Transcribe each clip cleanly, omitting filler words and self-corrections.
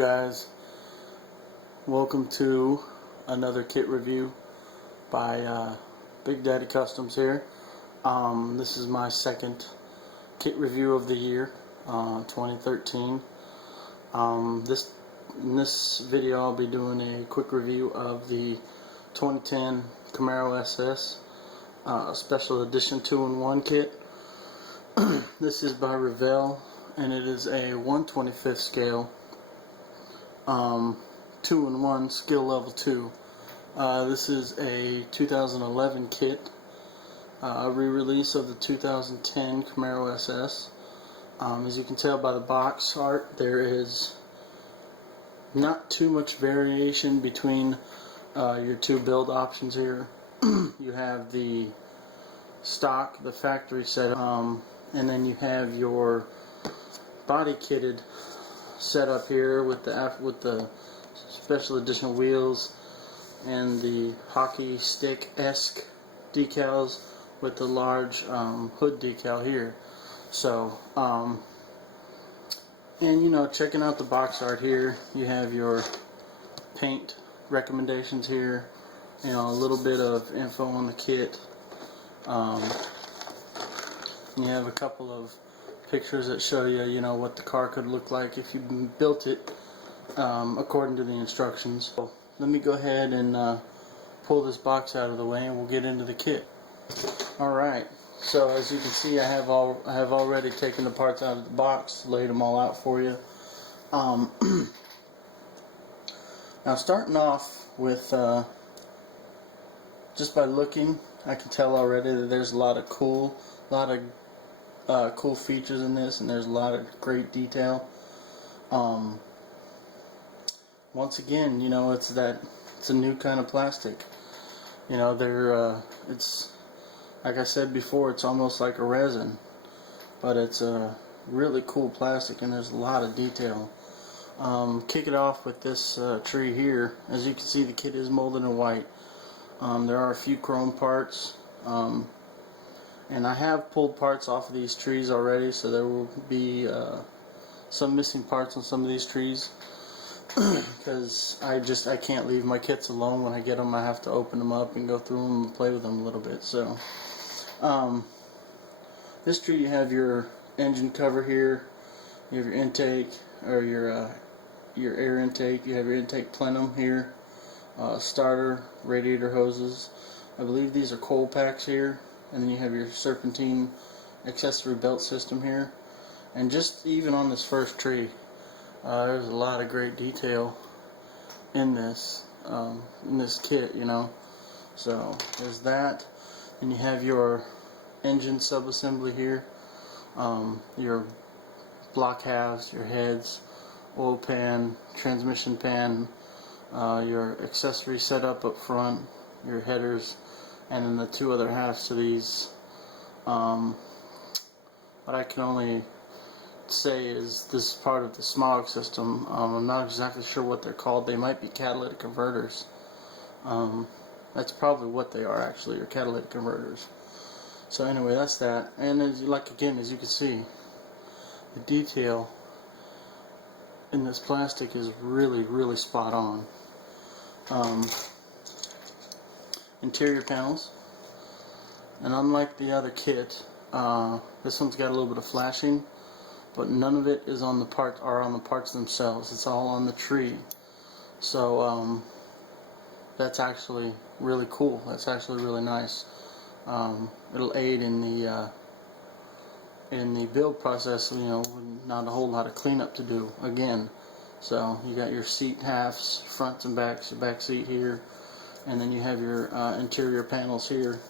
guys? Welcome to another kit review by Big Daddy Customs here. This is my second kit review of the year, 2013. In this video I'll be doing a quick review of the 2010 Camaro SS Special Edition 2-in-1 kit. This is by Revell, and it is a 1/25th scale 2-in-1 skill level 2. This is a 2011 kit, re-release of the 2010 Camaro SS. As you can tell by the box art, there is not too much variation between your two build options here. You have the stock, the factory setup, and then you have your body kitted setup here with the special edition wheels and the hockey stick-esque decals with the large hood decal here. So, and you know, checking out the box art here, you have your paint recommendations here, you know, a little bit of info on the kit. You have a couple of pictures that show you, you know, what the car could look like if you built it according to the instructions. So let me go ahead and pull this box out of the way, and we'll get into the kit. Alright, so as you can see, I have already taken the parts out of the box, laid them all out for you. Now, starting off with just by looking, I can tell already that there's a lot of cool features in this, and there's a lot of great detail. Once again, you know, it's a new kind of plastic. You know, it's like I said before, it's almost like a resin, but it's a really cool plastic, and there's a lot of detail. Kick it off with this tree here. As you can see, the kit is molded in white. There are a few chrome parts, and I have pulled parts off of these trees already, so there will be some missing parts on some of these trees because I can't leave my kits alone. When I get them, I have to open them up and go through them and play with them a little bit. So this tree, you have your engine cover here, you have your intake, or your air intake, you have your intake plenum here, starter, radiator hoses. I believe these are coal packs here, and then you have your serpentine accessory belt system here. And just even on this first tree, there's a lot of great detail in this kit, you know. So there's that. And you have your engine subassembly here, your block halves, your heads, oil pan, transmission pan, your accessory setup up front, your headers, and then the two other halves to these. What I can only say is this is part of the smog system. I'm not exactly sure what they're called. They might be catalytic converters. That's probably what they are, actually, or catalytic converters. So anyway, that's that. And as you as you can see, the detail in this plastic is really spot on. Interior panels, and unlike the other kit, this one's got a little bit of flashing, but none of it is on the parts themselves. It's all on the tree. So that's actually really cool. That's actually really nice. It'll aid in the build process. You know, not a whole lot of cleanup to do again. So you got your seat halves, fronts and backs, your back seat here, and then you have your interior panels here.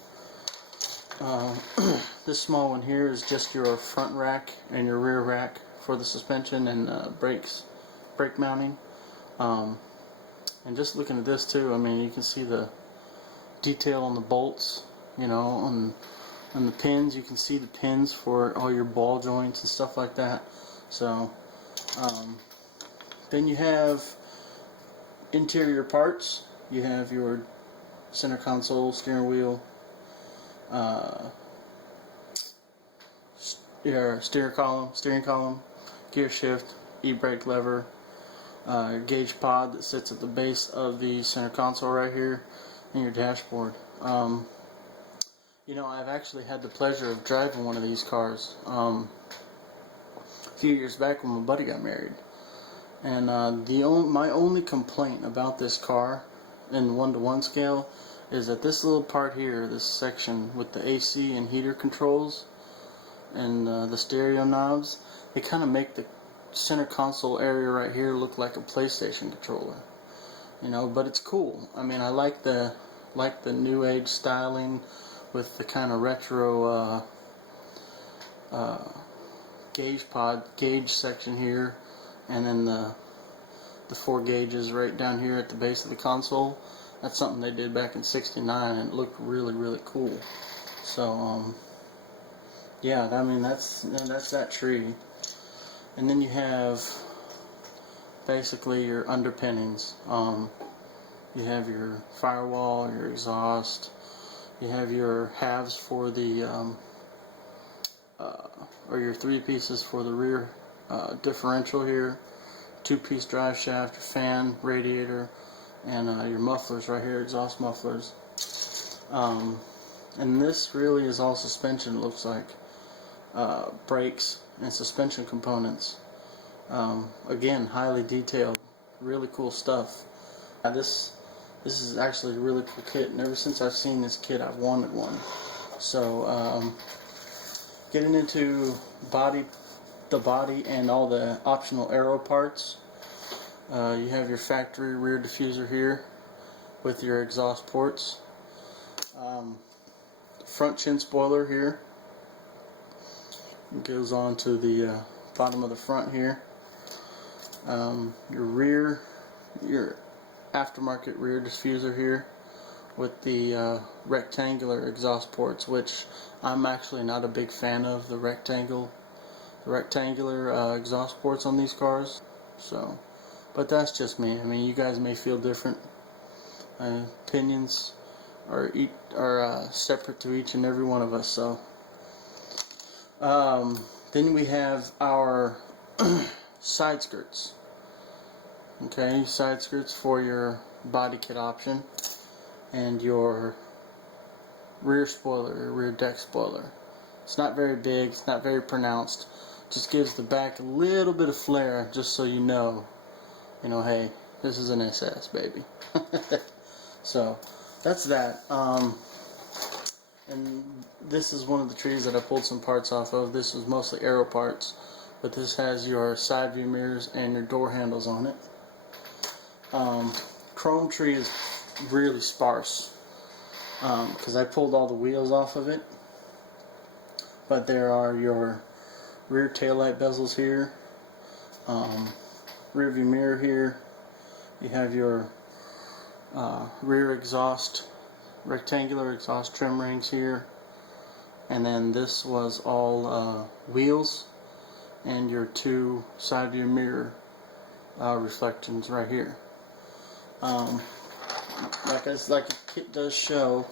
This small one here is just your front rack and your rear rack for the suspension and brake mounting. And just looking at this too, I mean, you can see the detail on the bolts, you know, on the pins. You can see the pins for all your ball joints and stuff like that. So then you have interior parts. You have your center console, steering wheel, your steering column, gear shift, e-brake lever, gauge pod that sits at the base of the center console right here in your dashboard. You know, I've actually had the pleasure of driving one of these cars a few years back when my buddy got married. And my only complaint about this car in 1-to-1 scale is that this little part here, this section with the AC and heater controls and the stereo knobs, they kind of make the center console area right here look like a PlayStation controller. You know, but it's cool. I mean, I like the new age styling with the kind of retro gauge section here, and then the 4 gauges right down here at the base of the console. That's something they did back in '69, and it looked really, really cool. So yeah, I mean, that's that tree. And then you have basically your underpinnings. You have your firewall, your exhaust. You have your halves for the or your 3 pieces for the rear differential here, 2-piece drive shaft, your fan, radiator, and your mufflers right here, exhaust mufflers. And this really is all suspension, it looks like. Brakes and suspension components. Again, highly detailed, really cool stuff. This is actually a really cool kit, and ever since I've seen this kit, I've wanted one. So getting into the body and all the optional aero parts, you have your factory rear diffuser here with your exhaust ports, front chin spoiler here. It goes on to the bottom of the front here. Your aftermarket rear diffuser here with the rectangular exhaust ports, which I'm actually not a big fan of the rectangular exhaust ports on these cars. So, but that's just me. I mean, you guys may feel different. Opinions are separate to each and every one of us. So. Then we have our side skirts. Okay, side skirts for your body kit option, and your rear spoiler, your rear deck spoiler. It's not very big, it's not very pronounced. Just gives the back a little bit of flair, just so you know, hey, this is an SS, baby. So that's that. And this is one of the trees that I pulled some parts off of. This was mostly aero parts, but this has your side view mirrors and your door handles on it. Chrome tree is really sparse because I pulled all the wheels off of it. But there are your rear taillight bezels here, rear view mirror here. You have your rear exhaust, rectangular exhaust trim rings here, and then this was all wheels and your 2 side view mirror reflections right here. Like the kit does show,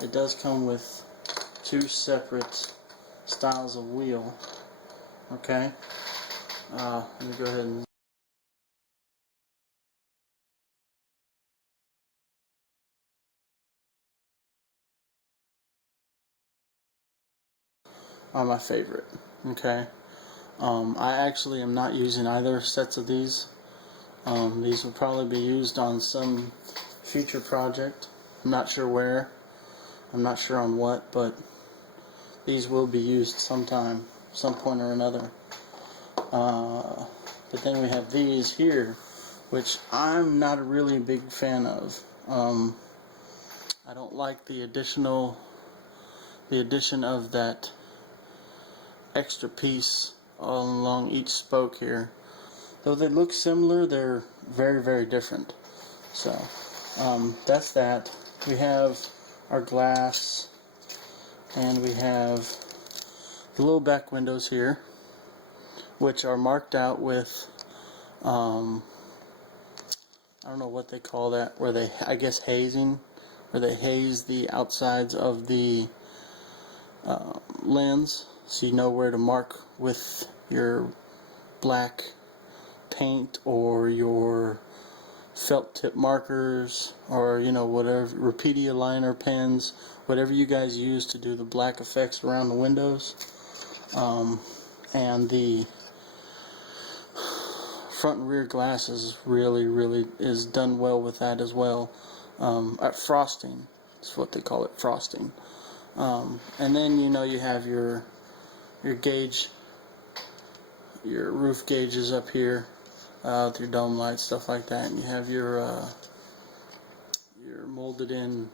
it does come with 2 separate styles of wheel. Okay, let me go ahead and are my favorite. Okay, I actually am not using either sets of these. These will probably be used on some future project. I'm not sure where, I'm not sure on what, but these will be used sometime, some point or another. But then we have these here, which I'm not a really big fan of. I don't like the addition of that extra piece all along each spoke here. Though they look similar, they're very, very different. So that's that. We have our glass, and we have the little back windows here, which are marked out with I don't know what they call that, where they, I guess, hazing, where they haze the outsides of the lens, so you know where to mark with your black paint or your felt tip markers, or whatever, Rapidia liner pens, whatever you guys use to do the black effects around the windows. And the front and rear glasses really is done well with that as well. Frosting is what they call it, frosting. And then you have your gauge, your roof gauges up here with your dome lights, stuff like that, and you have your molded in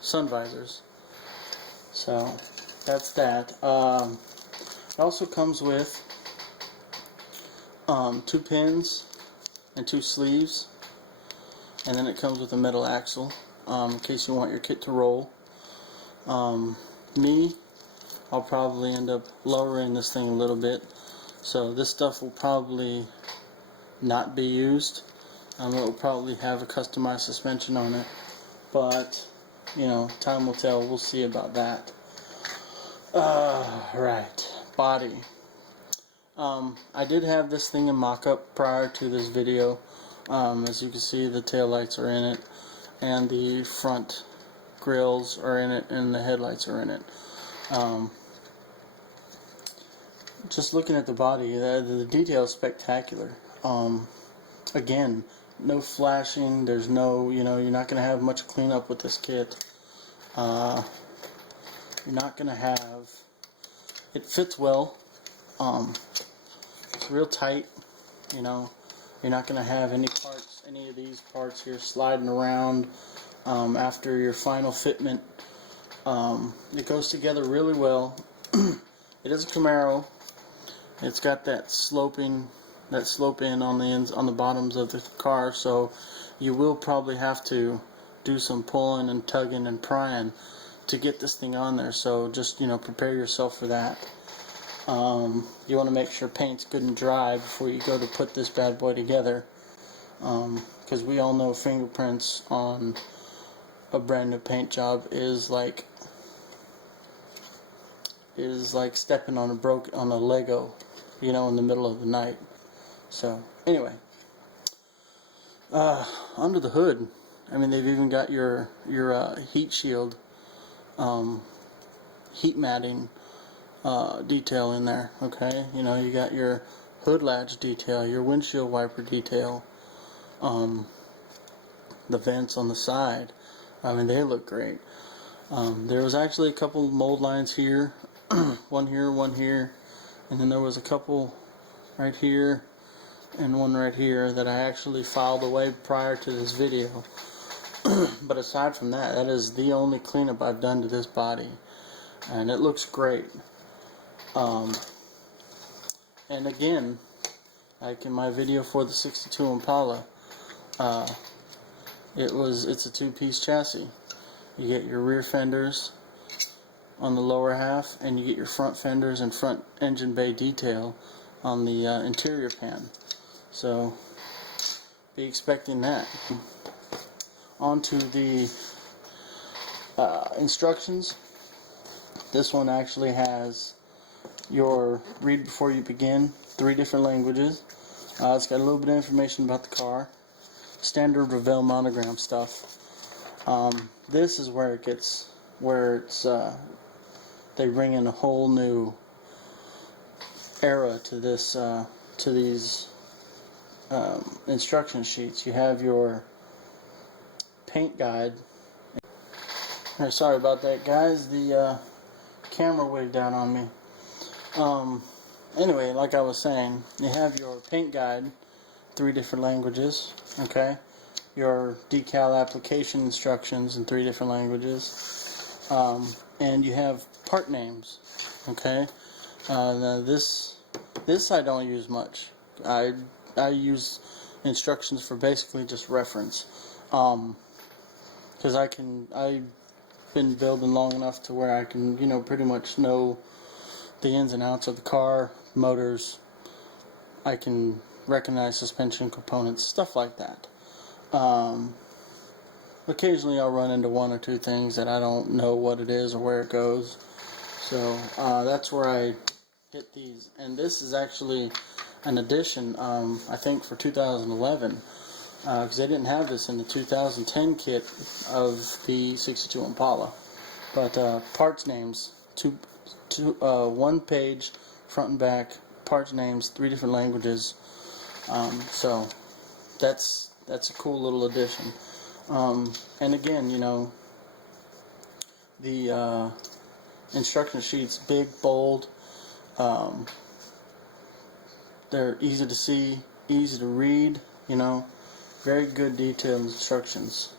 sun visors. So that's that. It also comes with 2 pins and 2 sleeves, and then it comes with a metal axle in case you want your kit to roll. I'll probably end up lowering this thing a little bit, so this stuff will probably not be used. It will probably have a customized suspension on it, but time will tell. We'll see about that. Right, body. I did have this thing in mock-up prior to this video. As you can see, the tail lights are in it, and the front grills are in it, and the headlights are in it. Just looking at the body, the detail is spectacular. Again, no flashing. There's no, you're not going to have much cleanup with this kit. You're not going to have, it fits well. It's real tight. You're not going to have any of these parts here sliding around after your final fitment. It goes together really well. It is a Camaro. It's got that slope in on the ends, on the bottoms of the car, so you will probably have to do some pulling and tugging and prying to get this thing on there. So just prepare yourself for that. You want to make sure paint's good and dry before you go to put this bad boy together, because we all know fingerprints on a brand new paint job is like stepping on a Lego, in the middle of the night. So anyway, under the hood, they've even got your heat shield, heat matting detail in there. Okay, you got your hood latch detail, your windshield wiper detail, the vents on the side. They look great. There was actually a couple mold lines here, one here, and then there was a couple right here and one right here that I actually filed away prior to this video. But aside from that, that is the only cleanup I've done to this body, and it looks great. And again, like in my video for the 62 Impala, it's a 2-piece chassis. You get your rear fenders on the lower half, and you get your front fenders and front engine bay detail on the interior pan. So be expecting that. Onto the instructions. This one actually has your read before you begin, 3 different languages. It's got a little bit of information about the car, standard Revell monogram stuff. This is where they bring in a whole new era to this, to these instruction sheets. You have your paint guide. Sorry about that, guys. The camera wigged out on me. Anyway, like I was saying, you have your paint guide, 3 different languages. Okay, your decal application instructions in 3 different languages, and you have part names. Okay, now this I don't use much. I use instructions for basically just reference, because I've been building long enough to where I can pretty much know the ins and outs of the car, motors. I can recognize suspension components, stuff like that. Occasionally I'll run into 1 or 2 things that I don't know what it is or where it goes, so that's where I hit these. And this is actually an addition, I think for 2011, because they didn't have this in the 2010 kit of the 62 Impala. But parts names, one page, front and back, parts names, 3 different languages. So that's a cool little addition. And again, you know, the instruction sheets, big, bold. They're easy to see, easy to read. You know, very good detailed instructions.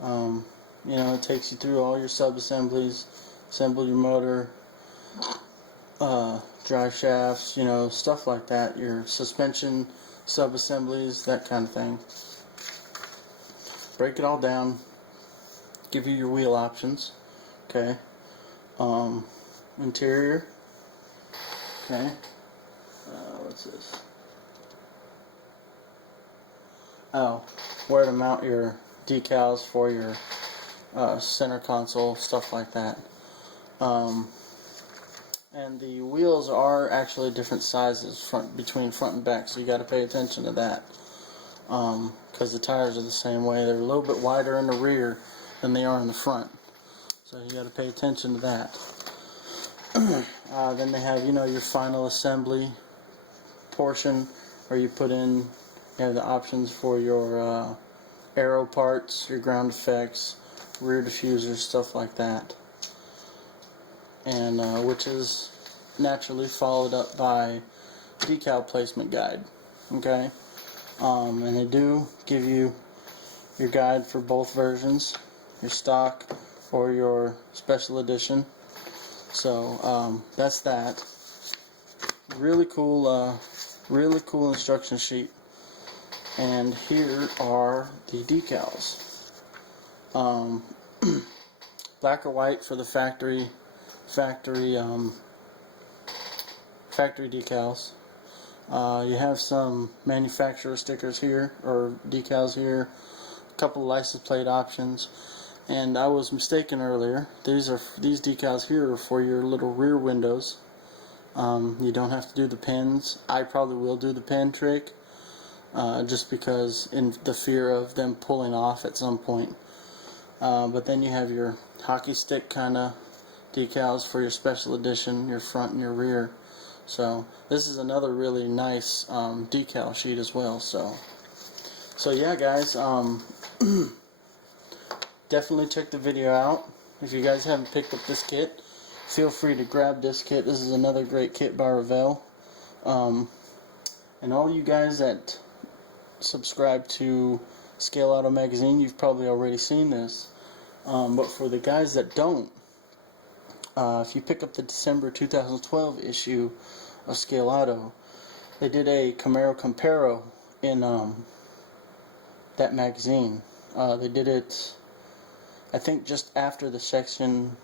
You know, it takes you through all your sub-assemblies, assemble your motor, drive shafts, you know, stuff like that, your suspension sub-assemblies, that kind of thing. Break it all down, give you your wheel options, okay, interior, okay, what's this, oh, where to mount your decals for your center console, stuff like that. And the wheels are actually different sizes between front and back, so you got to pay attention to that, because the tires are the same way. They're a little bit wider in the rear than they are in the front, so you got to pay attention to that. Then they have, you know, your final assembly portion where you put in, you have the options for your aero parts, your ground effects, rear diffusers, stuff like that, and which is naturally followed up by decal placement guide. Okay, and they do give you your guide for both versions, your stock or your special edition. So that's that. Really cool instruction sheet. And here are the decals. Black or white for the factory decals. You have some manufacturer stickers here, or decals here, a couple license plate options, and I was mistaken earlier. These decals here are for your little rear windows. You don't have to do the pins. I probably will do the pin trick, just because in the fear of them pulling off at some point. But then you have your hockey stick kind of decals for your special edition, your front and your rear. So this is another really nice decal sheet as well. So yeah, guys, definitely check the video out. If you guys haven't picked up this kit, feel free to grab this kit. This is another great kit by Revell. And all you guys that subscribe to Scale Auto Magazine, you've probably already seen this. But for the guys that don't, if you pick up the December 2012 issue of Scale Auto, they did a Camaro Comparo in that magazine. They did it, I think, just after the section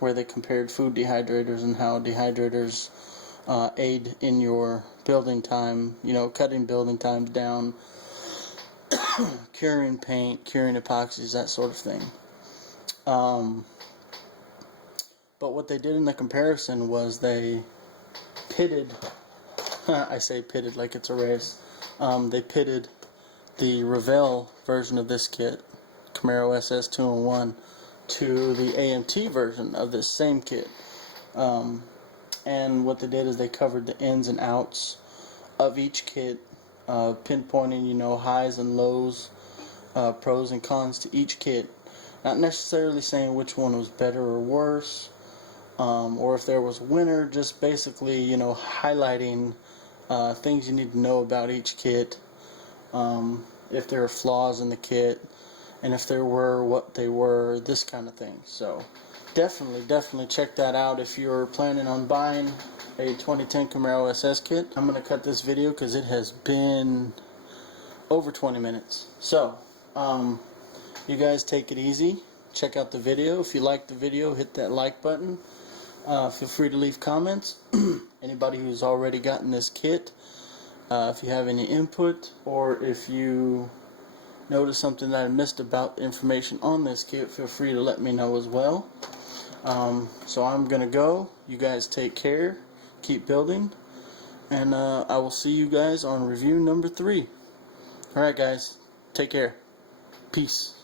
where they compared food dehydrators and how dehydrators aid in your building time, you know, cutting building times down, curing paint, curing epoxies, that sort of thing. But what they did in the comparison was they pitted, I say pitted like it's a race, they pitted the Revell version of this kit, Camaro SS 2-in-1, to the AMT version of this same kit. And what they did is they covered the ins and outs of each kit, pinpointing, you know, highs and lows, pros and cons to each kit. Not necessarily saying which one was better or worse, or if there was a winner, just basically, you know, highlighting things you need to know about each kit, if there are flaws in the kit, and if there were, what they were, this kind of thing. So definitely check that out if you're planning on buying a 2010 Camaro SS kit. I'm going to cut this video because it has been over 20 minutes. So you guys take it easy, check out the video. If you like the video, hit that like button. Feel free to leave comments. Anybody who's already gotten this kit, if you have any input, or if you notice something that I missed about the information on this kit, feel free to let me know as well. So I'm gonna go. You guys take care, keep building, And I will see you guys on review number 3. Alright guys, take care. Peace.